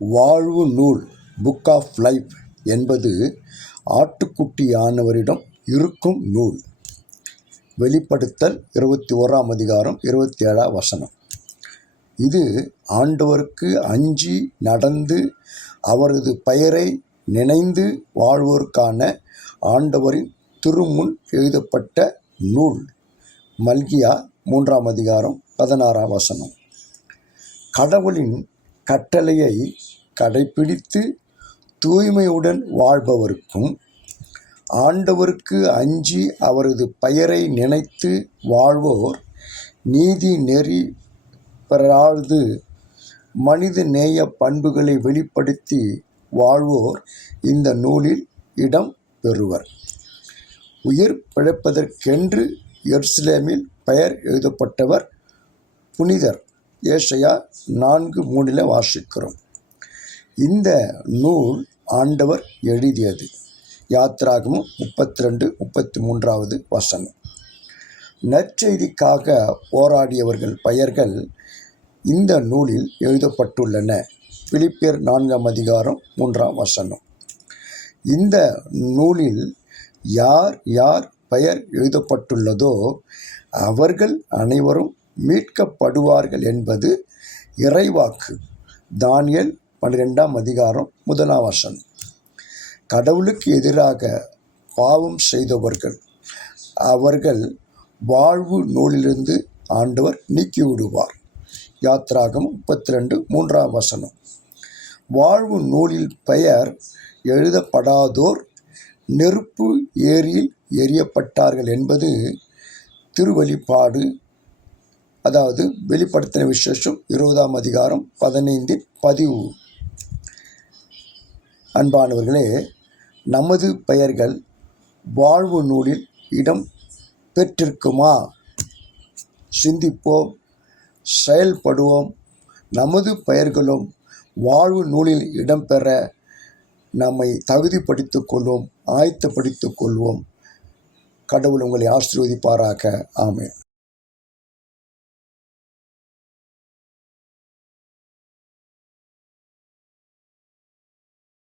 வாழ்வு நூல் book of life என்பது ஆட்டுக்குட்டியானவரிடம் இருக்கும் நூல். வெளிப்படுத்தல் 21ஆம் அதிகாரம் 27ஆம் வசனம். இது ஆண்டவருக்கு அஞ்சி நடந்து அவரது பெயரை நினைந்து வாழ்வோருக்கான ஆண்டவரின் திருமுன் எழுதப்பட்ட நூல். மல்கியா 3ஆம் அதிகாரம் 16ஆம் வசனம். கடவுளின் கட்டளையை கடைப்பிடித்து தூய்மையுடன் வாழ்பவருக்கும் ஆண்டவருக்கு அஞ்சி அவரது பெயரை நினைத்து வாழ்வோர் நீதி நெறி பெறாது மனித நேய பண்புகளை வெளிப்படுத்தி வாழ்வோர் இந்த நூலில் இடம் பெறுவர். உயிர் பிழைப்பதற்கென்று எருசலேமில் பெயர் எழுதப்பட்டவர் புனிதர். ஏசாயா 4:3 வாசிக்கிறோம். இந்த நூல் ஆண்டவர் எழுதியது. யாத்ராகமம் 32:33 வசனம். நற்செய்திக்காக போராடியவர்கள் பெயர்கள் இந்த நூலில் எழுதப்பட்டுள்ளன. பிலிப்பியர் 4ஆம் அதிகாரம் 3ஆம் வசனம். இந்த நூலில் யார் யார் பெயர் எழுதப்பட்டுள்ளதோ அவர்கள் அனைவரும் மீட்கப்படுவார்கள் என்பது இறைவாக்கு. தானியேல் 12ஆம் அதிகாரம் 1ஆம் வசனம். கடவுளுக்கு எதிராக பாவம் செய்தவர்கள் அவர்கள் வாழ்வு நூலிலிருந்து ஆண்டவர் நீக்கிவிடுவார். யாத்ராகமம் 32:3ஆம் வசனம். வாழ்வு நூலில் பெயர் எழுதப்படாதோர் நெருப்பு ஏரியில் எரியப்பட்டார்கள் என்பது திருவெளிப்பாடு, அதாவது வெளிப்படுத்தின விசேஷம் 20ஆம் அதிகாரம் 15 பதிவு. அன்பானவர்களே, நமது பெயர்கள் வாழ்வு நூலில் இடம் பெற்றிருக்குமா? சிந்திப்போம், செயல்படுவோம். நமது பெயர்களும் வாழ்வு நூலில் இடம்பெற நம்மை தகுதிப்படுத்திக் கொள்வோம், ஆயத்தப்படுத்திக் கொள்வோம். கடவுள் உங்களை ஆசீர்வதிப்பாராக. ஆமென்.